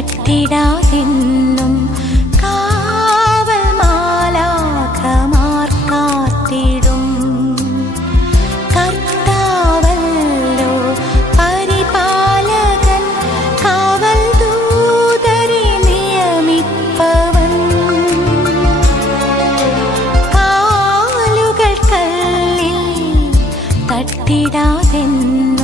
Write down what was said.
തട്ടിടാതെന്നും കാവൽ മാലാഖമാർ കർത്താവല്ലോ പരിപാലകൻ കാവൽ ദൂതരെ നിയമിപ്പവൻ. കാലുകൾ കല്ലിൽ തട്ടിടാതെന്നും